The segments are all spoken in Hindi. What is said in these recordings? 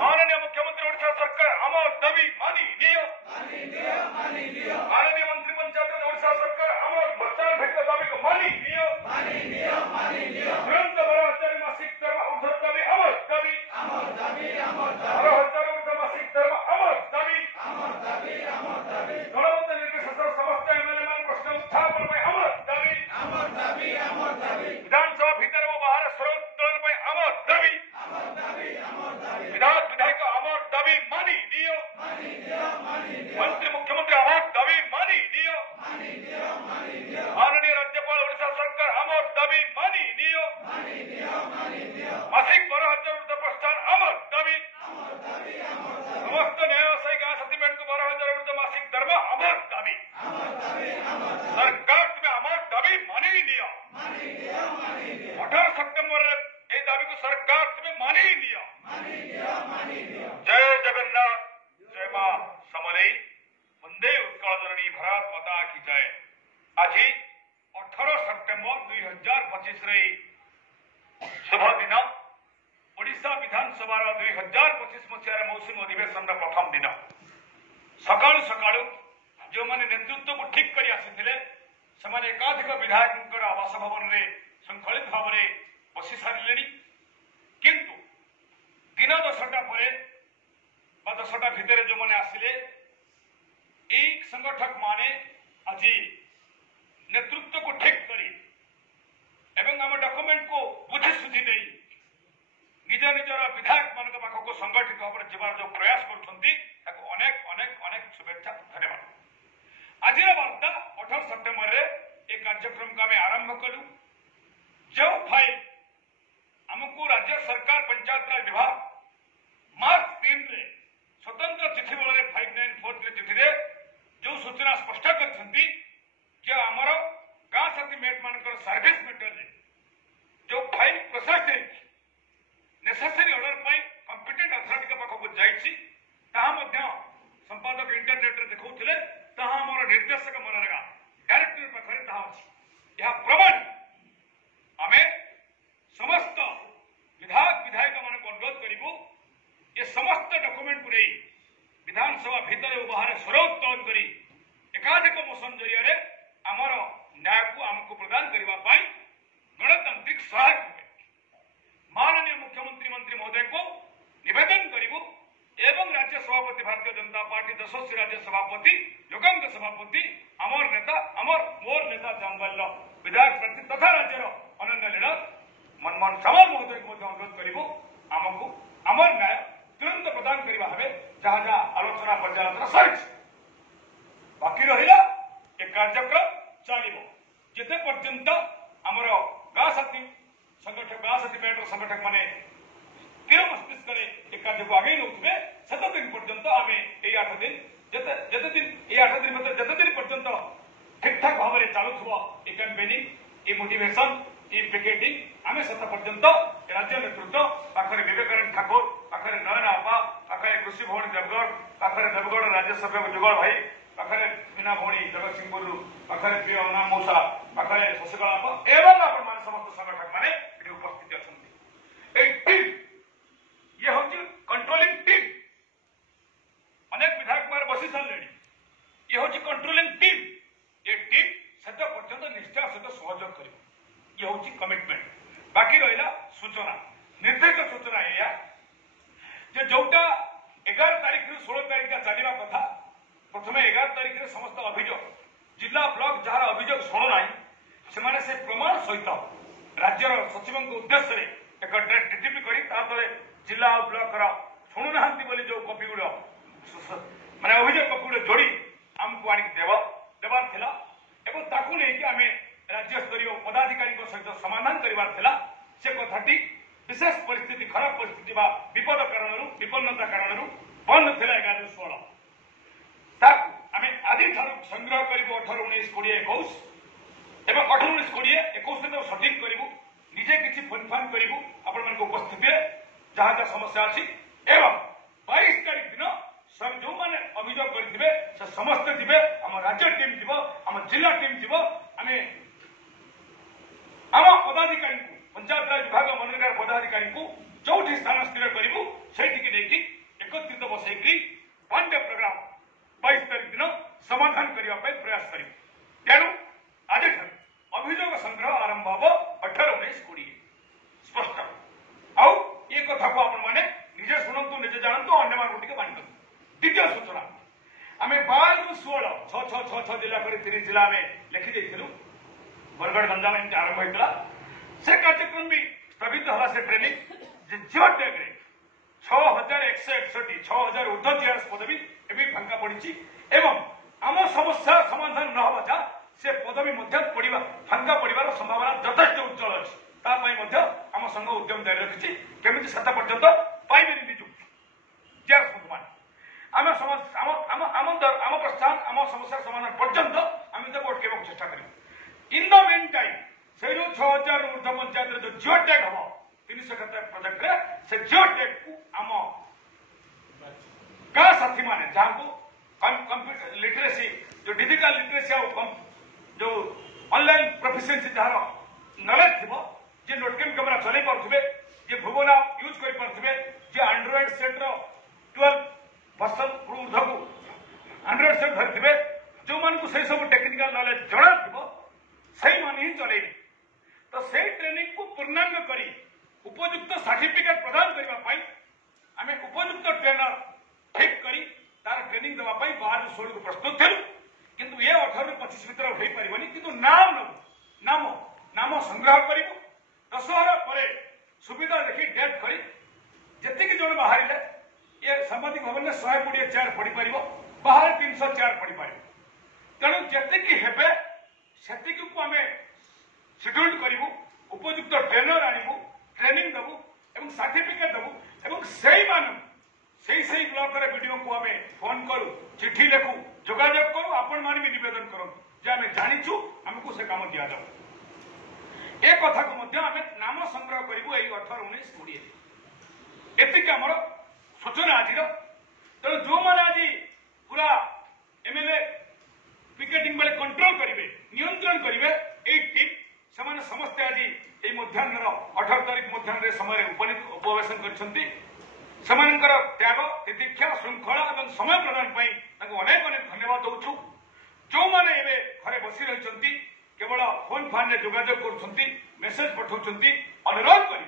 माननीय मुख्यमंत्री ओडिशा सरकार आम दाबी मानी नियो माननीय मंत्री पंचायत ओडिशा सरकार आम बच्चा भेट दाबी को मानी नियो तुरंत 12,000 मासिक दरमा ऊर्ध्व दाबी अमर दाबी 12,000 ऊर्ध्व मासिक दरमा अमर दाबी गणतंत्र निर्विशेष समस्त एमएलए मान प्रश्न उत्थापन पे अमर दाबी विधानसभा भीतर व बाहर स्रोतोलन पे अमर दाबी विधायक अमर दाबी मानी नियो मंत्री मुख्यमंत्री अमर दाबी मानी नियो माननीय राज्यपाल ओडिशा सरकार अमर दाबी मानी नियो मासिक 12,000 ऊर्ध्व प्रस्थान अमर दाबी समस्त न्यायव्यवसायी गाँ सर्टिफिकेट को 12,000 ऊर्ध्व मासिक दरमा अमर दाबी सरकार तुम्हें अमर दाबी मानी नियो 18 सितंबर ये दाबी को सरकार तुम्हें मानी नियो जय जगन्नाथ जय मां समलेई वंदे उत्कल जननी भारत माता की जय। आज 18 सितंबर 2025 रे शुभ दिन ओडिशा विधानसभा 2025 मसीहार मौसुमी अधिवेशन प्रथम दिन सकाळु सकाळु जो माने नेतृत्व को ठीक करी आसिथिले समाने एकाधिक विधायक आवास भवन रे संखलित भाव में बसी सारे किंतु दिन 10टा पर 10टा भितर जो मैंने आसिले एक संगठक माने आज नेतृत्व को ठीक करी एवं आम डॉक्यूमेंट को बुझी सुझी नहीं निज निजर विधायक मान पाखक संगठित भाव में जीवार जो प्रयास कर अनेक अनेक अनेक शुभेच्छा धन्यवाद। आज वार्ता 18 सितंबर रे एक कार्यक्रम का आम आरंभ कलु जो फाइल आमको राज्य सरकार पंचायत विभाग मार्च 3 रे स्वतंत्र चिठी बल 5943 चिठी रे जो सूचना स्पष्ट करछंती जे हमर गाँ सर्टिफिकेट मानकर सर्विस मैटर रे जो फाइल प्रोसेस नेसेसरी ऑर्डर पाई कॉम्पिटेंट अथॉरिटी पाखक जाइछि ताहा मध्य संपादक इंटरनेट रे देखौथिले ताहा हमर निर्देशक मनरेगा डायरेक्टर पाखरे ताहा अछि यह प्रमाण आमे समस्त विधायक मान अनुरोध करूँ ये समस्त डॉक्यूमेंट को नहीं विधानसभा भीतर और बाहर स्रोतोलन कर एकाधिक मोशन जरिए आमर न्याय को आमको प्रदान करने गणतांत्रिक सहायक हुए माननीय मुख्यमंत्री मंत्री महोदय को निवेदन करूँ एवं राज्य सभापति भारतीय जनता पार्टी यशस्वी राज्य सभापति लोकांग सभापति आमर नेता आमर मोर नेता जंगल विधायक प्रार्थी तथा राज्यर अनन्य लीडर मनमोहन सामल महोदय को अनुरोध करूँ आमको आमर न्याय तुरंत प्रदान करने भाव जहाँ जहाँ आलोचना पर्यालोचना सरी बाकी रहा एक कार्यक्रम चलो जिते पर्यंत आमर गाँ साथी संगठक गाँ साथी बैंड संगठक मैंने स्थिर मस्तिष्क एक कार्य को आगे नौथे से दिन पर्यंत आम ये 8 दिन ये 8 दिन मतलब जिते दिन पर्यंत ठीक ठाक भाव में चलुव ये कैंपेनिंग ये मोटिवेशन ये पिकेटिंग आम से पर्यंत राज्य नेतृत्व पाखे विवेकानंद ठाकुर पाखे नयन आपा पाखे कृषि भवनी देवगढ़ पाखे देवगढ़ राज्यसभा जुगल भाई पाखे मीना भौणी जगतसिंहपुर पाखे प्रिय अना मौसा पाखे शशिकला आपा एवं आपण मान समस्त संगठक माने उपस्थित अच्छा टीम ये हूँ कंट्रोलिंग टीम अनेक विधायक मार बसी सारे ये हूँ कंट्रोलिंग टीम ये टीम से पर्यंत निष्ठा सहित सहयोग कर ये हूँ कमिटमेंट बाकी रहा सूचना निर्धारित सूचना या जोटा 11 तारीख 16 तारीख चलवा कथा प्रथम 11 तारीख समस्त अभियोग जिला ब्लॉक जार अभियोग शुणुना से प्रमाण सहित राज्यर सचिव उद्देश्य एक डिटिपी कर जिला और ब्लॉक शुणुना जो कपी गुड़ माने अभियोग कपी गुड़ जोड़ी आमको आनिक देवार थिला एवं ताकू नहीं आम राज्य स्तरीय पदाधिकारी सहित समाधान करार से कथाटी विशेष परिस्थिति खराब परिस्थिति विपद कारण विपन्नता कारण बंद थी 11-16 आम आदि संग्रह करूँ 18-19-20-21 एवं 18-19-20-21 सठिक करूँ निजे किसी फोन फान करूँ आपण मान उपस्थित जहाँ जहाँ समस्या अच्छी एवं 22 तारीख दिन जो मैंने अभियोग करेंगे से समस्ते जी आम राज्य टीम जीव आम जिला टीम जीव आम पदाधिकारी पंचायत राज विभाग मनरेगा पदाधिकारी जो स्थान स्थिर करूँ से एकत्रित बसैकी वन डे प्रोग्राम 22 तारीख दिन समाधान करने प्रयास करूँ। तेणु आज अभियोग संग्रह आरंभ हम 18, 19, 20 स्पष्ट आउ ये कथा को आपण माने निजे शुणु निजे जानतु अन्य मान बांटू। द्वितीय सूचना आम 12 ରୁ 16 6 जिला कर 3 जिला में लिखी देलु। बरगढ़ गंजाम एमती आरंभ होता से कार्यक्रम भी स्थगित हला से ट्रेनिंग जियो टैग रे 6161 6000 ऊर्ध्व जीआरएस पदवी एवं फांका पड़ी एवं आम समस्या समाधान न हवा जा से पदवी पड़ा फांका पड़ार संभावना यथेष्ट उज्जवल अच्छी आम संघ उद्यम जारी रखी केमी सेत पर्यंत पाइबे निजुक्ति जीआरएस बंधु मान आम प्रस्थान आम समस्या समाधान पर्यंत आम अटक चेष्टा करें। इन द मेन टाइम से जो 6000 ऊर्ध्व पंचायत जो जियो टैग हम 371 प्रोजेक्ट से जियो टैग को आम गाँ साथी माने जहाँ को कंप्यूटर लिटरेसी जो डिजिटल लिटरेसी जो ऑनलाइन प्रोफिशिएंसी जार नॉलेज थी जे नोटकेम कैमेरा चलाई पारे जे भुवन यूज कर पारे जे एंड्रॉइड सेट 12 वर्सन ऊर्ध को एंड्रॉइड सेट धरते जो मानक से सब टेक्निकल नॉलेज जना थी से ही चलेबे। तो से ट्रेनिंग को पूर्णांग करी उपयुक्त सर्टिफिकेट प्रदान करने आम उपयुक्त ट्रेनर ठीक करी तार ट्रेनिंग देवाई 12 ରୁ 16 को प्रस्तुत थे किंतु ये 18 ରୁ 25 भितर हो पारे किंतु नाम नबू नाम संग्रह करूँ दशहरा पर सुविधा देखी डेट करी जी जन बाहर ये सांबादिक भवन में 120 चेयर पड़ पार बाहर 300 चेयर पड़ पार तेणु जी हे से आम शेड्यूल करूँ उपयुक्त ट्रेनर आणबू ट्रेनिंग देवु एवं सर्टिफिकेट देवु एवं से ब्लॉक वीडियो को आम फोन करूँ चिठी लिखू जोगाजोग करूँ आपण मान भी निवेदन करूँ जे आम जाचु आमको से कम दि जाऊ ए कथा को आम नाम संग्रह करूँ 18, 19, 20 एतिक आमर सूचना आज तेणु जो मैंने आज पूरा एमएलए पिकेटिंग बेले कंट्रोल करेंगे नियंत्रण करेंगे ये टीम से समस्ते आज ये मध्याह्न 18 तारीख मध्याह्न समय उपवेशन कर त्याग तितिक्षा श्रृंखला और समय प्रदान अनेक अनेक धन्यवाद दौचु। जो मैंने घरे बसी रही केवल फोन फान जोगाजोग कर मेसेज पठाउं अनुरोध कर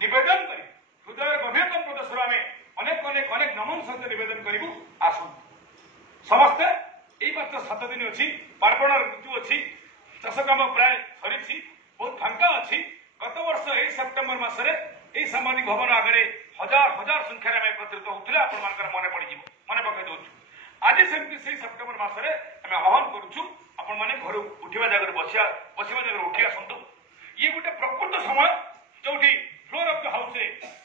निवेदन कर हृदय गभीरतम प्रदेश आम अनेक अनेक अनेक नमन सहित निवेदन करूँ आसू समस्ते यही मात्र 7 दिन अच्छी पार्वण ऋतु अच्छी चाष कम प्राय सरी बहुत फांका अच्छी गत वर्ष यही सेप्टेम्बर मसरे यही सांबादिक भवन आगे हजार हजार संख्यार आम एकत्रित होते मन पकई दौर आज सेमती से सेप्टेम्बर मसरे आम आह्वान करुचु आपण मैंने घर उठा जगह बसा जगह उठी आसतु ये गोटे प्रकृत समय जो फ्लोर ऑफ द हाउस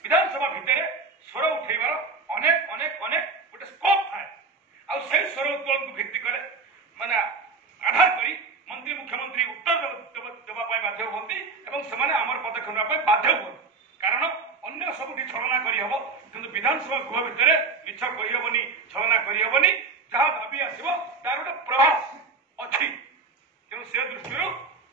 विधानसभा भितर स्वर उठेबार अनेक अनेक अनेक गोटे स्कोप थाए आ स्वर उत्तोलन को भित्ति करे माने आधार करी मंत्री मुख्यमंत्री उत्तर देवाई बाध्य होती आमर पदक्षेप नापी बाध्य हुए कारण अन्य सबुठी छलना करहब कि विधानसभा गृह भितर मिछ कहबनी छलना करहबनी जहाँ दाबी आसो तार गोटे प्रभास अच्छी तेणु से दृष्टि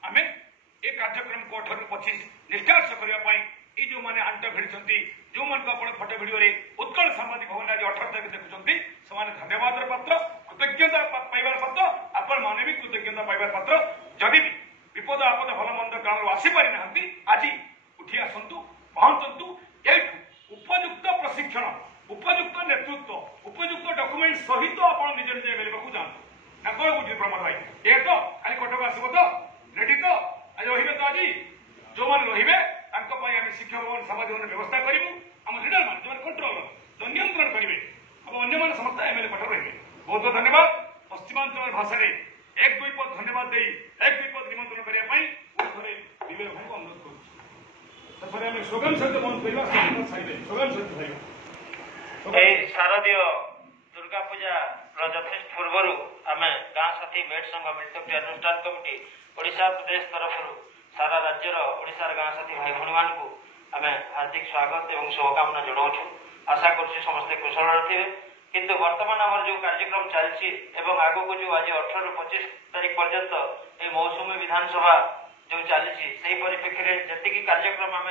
आम ए कार्यक्रम को 18 ରୁ 25 निष्ठार करने ये जो मैंने आंट भिड़ी जो मन फोटो भिडियो उत्कल सांबादिक भवन आज 18 तारीख देखुं से धन्यवाद पात्र कृतज्ञता पाइबार पात्र आपण मैंने भी कृतज्ञता पाइबार पात्र जदि भी विपद आपद भल मंद काल आसीपारि ना आज उठी आसतु पहुंचतु ये उपयुक्त प्रशिक्षण उपयुक्त नेतृत्व उपयुक्त डॉक्यूमेंट सहित आप निजे निजे मिलवा जातु ना कौन बुझे प्रमोद भाई ये तो खाली कटक आसब तो रेडी तो आज रे तो आज जो मैंने रे आम शिक्षा भवन समाज भवन व्यवस्था करूँ आम लिडर मान जो कंट्रोल जो नियंत्रण करेंगे अब अन्य समस्त एमएलए पट रहे बहुत बहुत धन्यवाद पश्चिमांचल भाषा में 1-2 पद धन्यवाद दे 1-2 पद निमंत्रण करने विवेक भाई को अनुरोध करुँ स्लोगान सहित बंद करवा स्लोगान सहित शारदीय दुर्गा पूजा यथेष्ट पूर्वर आम गाँ साथी मेट संघ मिलित अनुष्ठान कमिटी ओडिशा प्रदेश तरफ सारा राज्यर ओडिशार गाँ साथी भाई भणी मान आम हार्दिक स्वागत और शुभकामना जनाऊँ आशा कर समस्ते कुशल थे किंतु वर्तमान आमर जो कार्यक्रम चलती आग को जो आज 18 ରୁ 25 तारीख पर्यंत ये मौसुमी विधानसभा जो चली से परिप्रेक्षी जी कार्यक्रम आम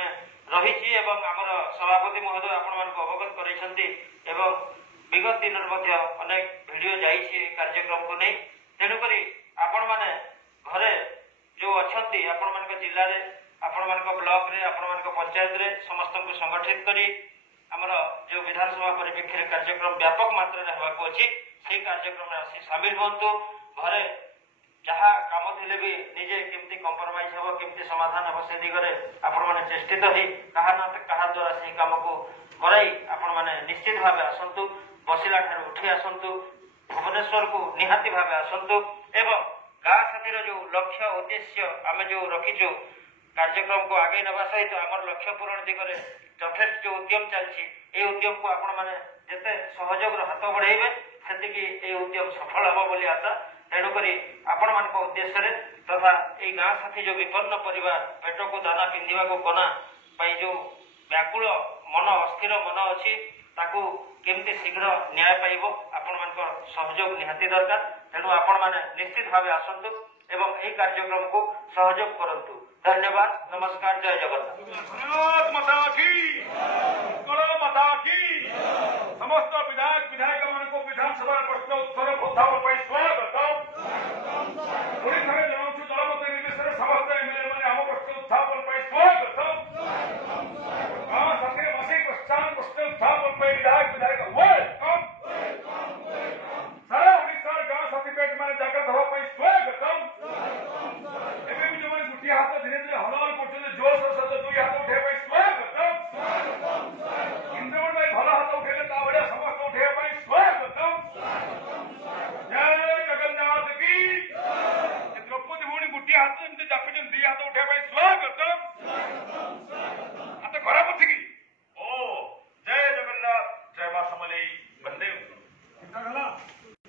रही आमर सभापति महोदय आपण मान अवगत कर विगत दिन अनेक भिडियो जाइए कार्यक्रम को नहीं तेणुक आपण मैंने घरे जो अच्छा आपण मान जिले में आपण मान ब्लॉक रे आपण मान पंचायत रे समस्त को संगठित करी आमर जो विधानसभा परिप्रेक्षी कार्यक्रम व्यापक मात्रा होगा अच्छी से कार्यक्रम आसी सामिल हूँ घरे जहाँ कम थे भी निजे केमती कंप्रोमाइज हम केमती समाधान हम से दिगरे आपण मैंने चेष्टित ही कहा द्वारा से कम को कराई आपण मैंने निश्चित भाव आसतु बसिला ठार उठी आसतु भुवनेश्वर को निहाती भाव आसतु एवं गाँ साथी जो लक्ष्य उद्देश्य आम जो रखीचु कार्यक्रम को आगे नवा सहित आमर लक्ष्य पूरण दिगरे यथेष्ट जो उद्यम चलती उद्यम को आपण मैंने जिते सहयोग हाथ बढ़ेबे से उद्यम सफल हम बोली आशा तेणुक आपण मान उद्देश्य तथा ये गाँ साथी जो विपन्न परिवार पेट को दाना पिंधा को कना जो व्याकुल मन अस्थिर मन अच्छी ताकू केमती शीघ्र न्याय पाइब आपण मान सहयोग निहाती दरकार तेणु आपण मैंने निश्चित भाव आसतु एवं यही कार्यक्रम को सहयोग करंतु। धन्यवाद, नमस्कार, जय जगन्नाथ। माता की माता की समस्त विधायक विधायिका मान को विधानसभा प्रश्न उत्तर उत्थापन स्वागत पुणी थे जनाऊँ दलमत निर्देश समस्त एमएलए मैंने आम प्रश्न उत्थापन स्वागत साथी मासिक प्रश्न उत्थापन विधायक विधायिका वेलकम सारा ओडिशा गाँ साथी पेट मैंने जागृत होगा स्वागत एवं जो गुटिया हाथ धीरे धीरे हलाल कर जोर